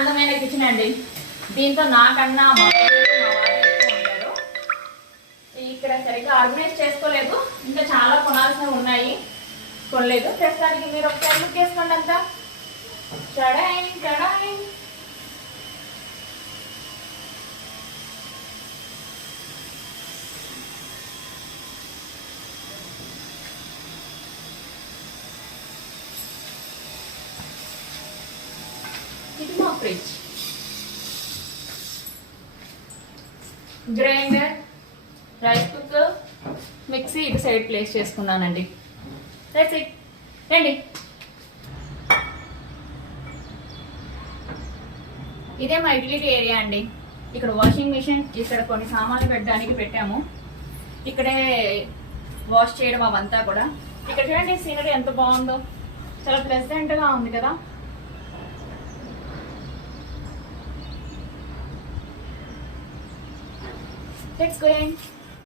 అందమైన కిచెన్ అండి. దీంతో నాకన్నా మా వారు ఎక్కువ ఉంటారు. ఇక్కడ సరిగ్గా ఆర్గనైజ్ చేసుకోలేదు, ఇంకా చాలా కొనాల్సినవి ఉన్నాయి, కొనలేదు. ప్రస్తుతానికి మీరు ఒకసారి లుక్ వేసుకోండి అంతా. చడాయి చడాయి. ఇది మా fridge. Grinder, rice cooker, mixie ఇటు సైడ్ ప్లేస్ చేసుకున్నానండి. That's it. రండి. ఇదే మా యూటిలిటీ ఏరియా అండి. ఇక్కడ వాషింగ్ మిషన్, ఇక్కడ కొన్ని సామాన్లు పెట్టడానికి పెట్టాము. ఇక్కడే వాష్ చేయడం అవంతా కూడా. ఇక్కడ చూడండి సీనరీ ఎంత బాగుందో, చాలా ప్లెజెంట్గా ఉంది కదా. Let's go in.